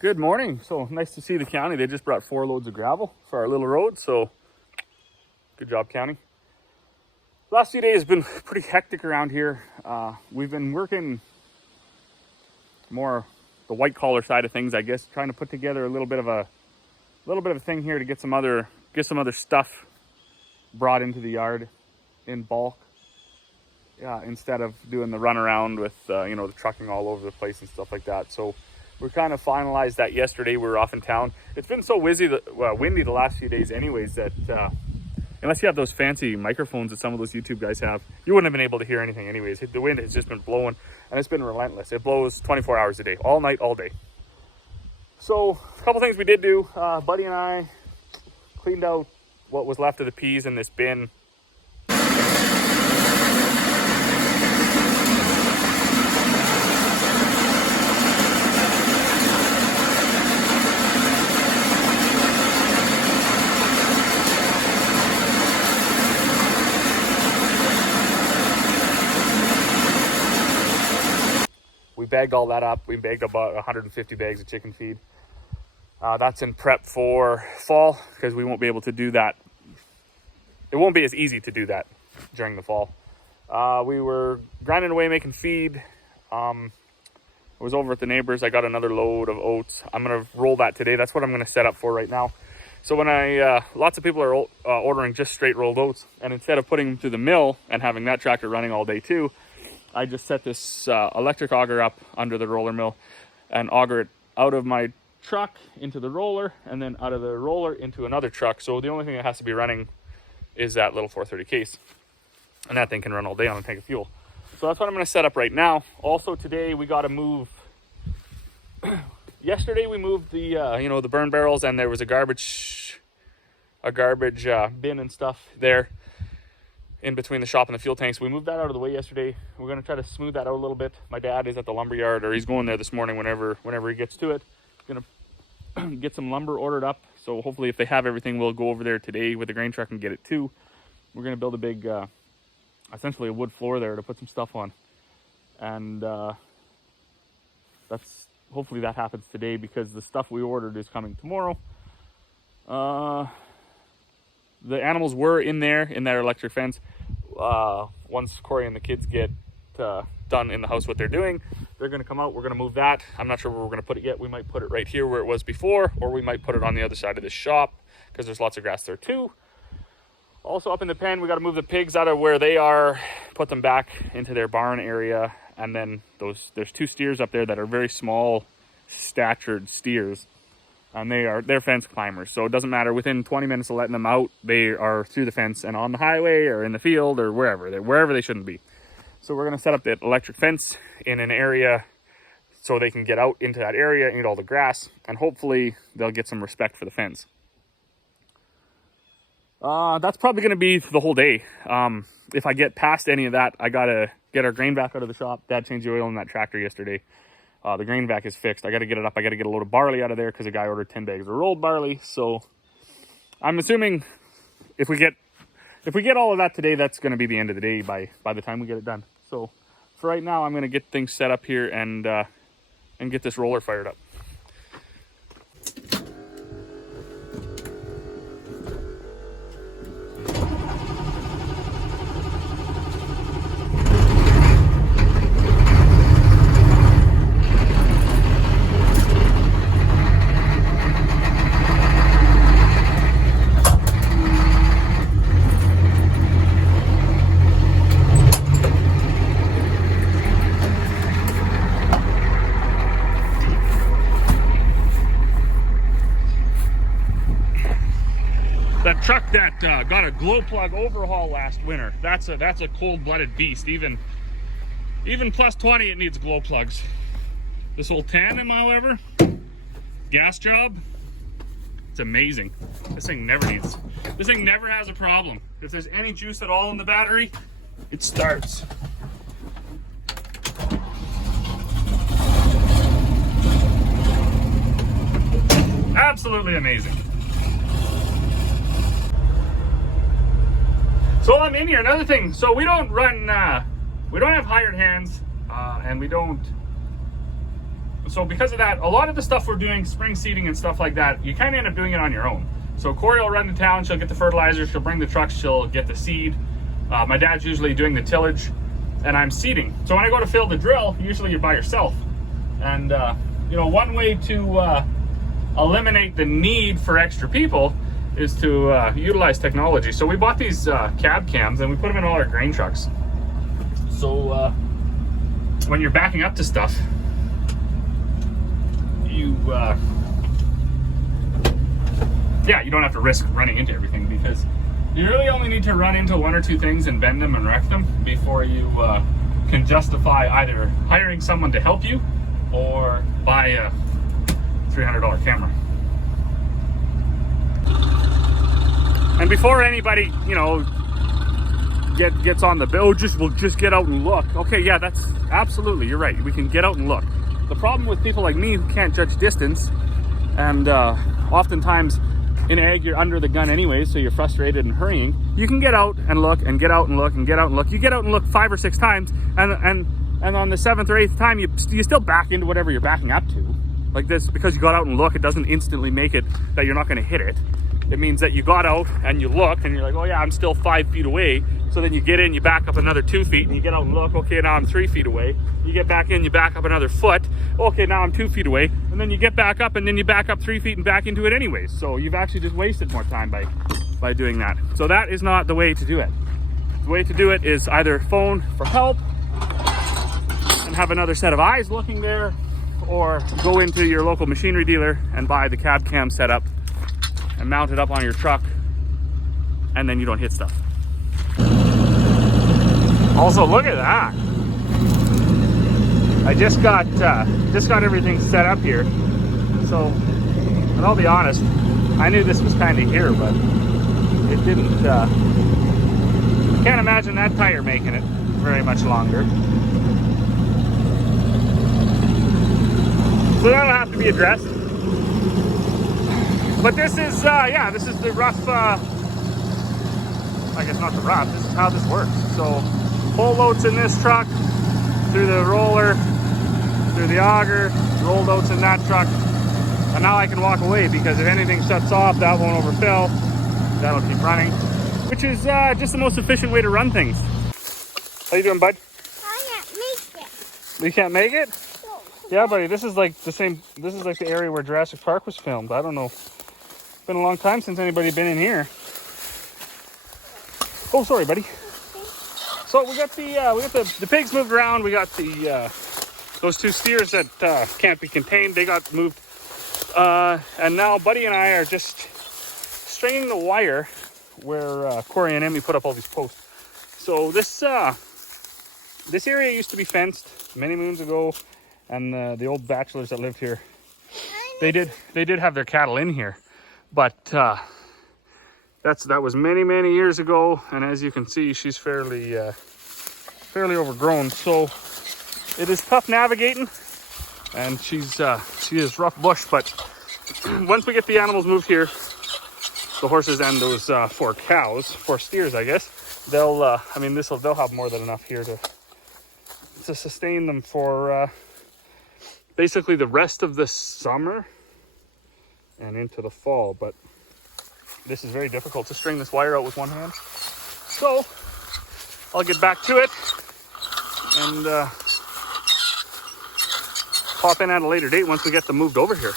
Good morning. So nice to see the county. They just brought 4 loads of gravel for our little road. So good job, county. Last few days have been pretty hectic around here. We've been working more the white collar side of things, I guess, trying to put together a little bit of a thing here to get some other stuff brought into the yard in bulk. Yeah, instead of doing the runaround with the trucking all over the place and stuff like that. So we kind of finalized that yesterday. We were off in town. It's been so windy the last few days anyways that unless you have those fancy microphones that some of those YouTube guys have, you wouldn't have been able to hear anything anyways. The wind has just been blowing, and it's been relentless. It blows 24 hours a day, all night, all day. So a couple things we did do. Buddy and I cleaned out what was left of the peas in this bin. We bagged all that up. We bagged about 150 bags of chicken feed. That's in prep for fall because we won't be able to do that. It won't be as easy to do that during the fall. We were grinding away making feed. I was over at the neighbors. I got another load of oats. I'm going to roll that today. That's what I'm going to set up for right now. So when lots of people are ordering just straight rolled oats, and instead of putting them through the mill and having that tractor running all day too, I just set this electric auger up under the roller mill and auger it out of my truck into the roller and then out of the roller into another truck. So the only thing that has to be running is that little 430 case. And that thing can run all day on a tank of fuel. So that's what I'm going to set up right now. Also today we got to move. Yesterday we moved the the burn barrels, and there was a garbage bin and stuff there in between the shop and the fuel tanks. We moved that out of the way yesterday. We're going to try to smooth that out a little bit. My dad is at the lumber yard, or he's going there this morning whenever he gets to it. Going to get some lumber ordered up. So hopefully if they have everything, we'll go over there today with the grain truck and get it too. We're going to build a big, essentially a wood floor there to put some stuff on. And hopefully that happens today because the stuff we ordered is coming tomorrow. The animals were in that electric fence. Once Corey and the kids get done in the house what they're doing, they're going to come out. We're going to move that. I'm not sure where we're going to put it yet. We might put it right here where it was before, or we might put it on the other side of the shop because there's lots of grass there too. Also up in the pen, we got to move the pigs out of where they are, put them back into their barn area. And then there's 2 steers up there that are very small statured steers. And they're fence climbers, so it doesn't matter. Within 20 minutes of letting them out, they are through the fence and on the highway or in the field or wherever they shouldn't be. So we're going to set up the electric fence in an area so they can get out into that area and eat all the grass, and hopefully they'll get some respect for the fence. That's probably going to be the whole day. If I get past any of that, I got to get our grain back out of the shop. Dad changed the oil in that tractor yesterday. The grain vac is fixed. I got to get it up. I got to get a load of barley out of there because the guy ordered 10 bags of rolled barley. So I'm assuming if we get all of that today, that's going to be the end of the day by the time we get it done. So for right now, I'm going to get things set up here and get this roller fired up. That truck that got a glow plug overhaul last winter, that's a cold-blooded beast. Even plus 20, it needs glow plugs. This old tandem, however, gas job, it's amazing. This thing never has a problem. If there's any juice at all in the battery, it starts. Absolutely amazing. So I'm in here. Another thing, so we don't run, we don't have hired hands, and we don't So because of that, a lot of the stuff we're doing, spring seeding and stuff like that, you kind of end up doing it on your own. So Corey will run to town, she'll get the fertilizer, she'll bring the trucks, she'll get the seed. My dad's usually doing the tillage, and I'm seeding. So when I go to fill the drill, usually you're by yourself. And you know, one way to eliminate the need for extra people is to utilize technology. So we bought these cab cams and we put them in all our grain trucks. So when you're backing up to stuff, you don't have to risk running into everything, because you really only need to run into one or two things and bend them and wreck them before you can justify either hiring someone to help you or buy a $300 camera. And before anybody, you know, gets on the bill, we'll just get out and look. Okay, yeah, that's absolutely, you're right. We can get out and look. The problem with people like me who can't judge distance, and oftentimes in ag you're under the gun anyway, so you're frustrated and hurrying. You can get out and look and get out and look and get out and look. You get out and look 5 or 6 times, and on the 7th or 8th time you still back into whatever you're backing up to. Like this, because you got out and look, it doesn't instantly make it that you're not going to hit it. It means that you got out and you look and you're like, oh yeah, I'm still 5 feet away. So then you get in, you back up another 2 feet, and you get out and look, okay, now I'm 3 feet away. You get back in, you back up another foot, okay, now I'm 2 feet away. And then you get back up, and then you back up 3 feet and back into it anyways. So you've actually just wasted more time by doing that. So that is not the way to do it. The way to do it is either phone for help and have another set of eyes looking there, or go into your local machinery dealer and buy the cab cam setup and mount it up on your truck, and then you don't hit stuff. Also, look at that. I just got everything set up here. So, and I'll be honest, I knew this was kind of here, but it didn't. I can't imagine that tire making it very much longer. So that'll have to be addressed. But this is, this is the rough, I guess not the rough, this is how this works. So, whole loads in this truck, through the roller, through the auger, roll loads in that truck. And now I can walk away, because if anything shuts off, that won't overfill. That'll keep running. Which is just the most efficient way to run things. How you doing, bud? I can't make it. You can't make it? No. Yeah, buddy, this is like the same, this is like the area where Jurassic Park was filmed. I don't know. It's been a long time since anybody been in here. Oh, sorry, buddy. So we got the pigs moved around. We got the those 2 steers that can't be contained. They got moved, and now Buddy and I are just stringing the wire where Corey and Emmy put up all these posts. So this area used to be fenced many moons ago, and the old bachelors that lived here, they did have their cattle in here, but that was many years ago, and as you can see, she's fairly overgrown. So it is tough navigating, and she is rough bush. But once we get the animals moved here, the horses and those 4 steers, I guess, they'll have more than enough here to sustain them for basically the rest of the summer and into the fall. But this is very difficult to string this wire out with one hand. So I'll get back to it and pop in at a later date once we get them moved over here.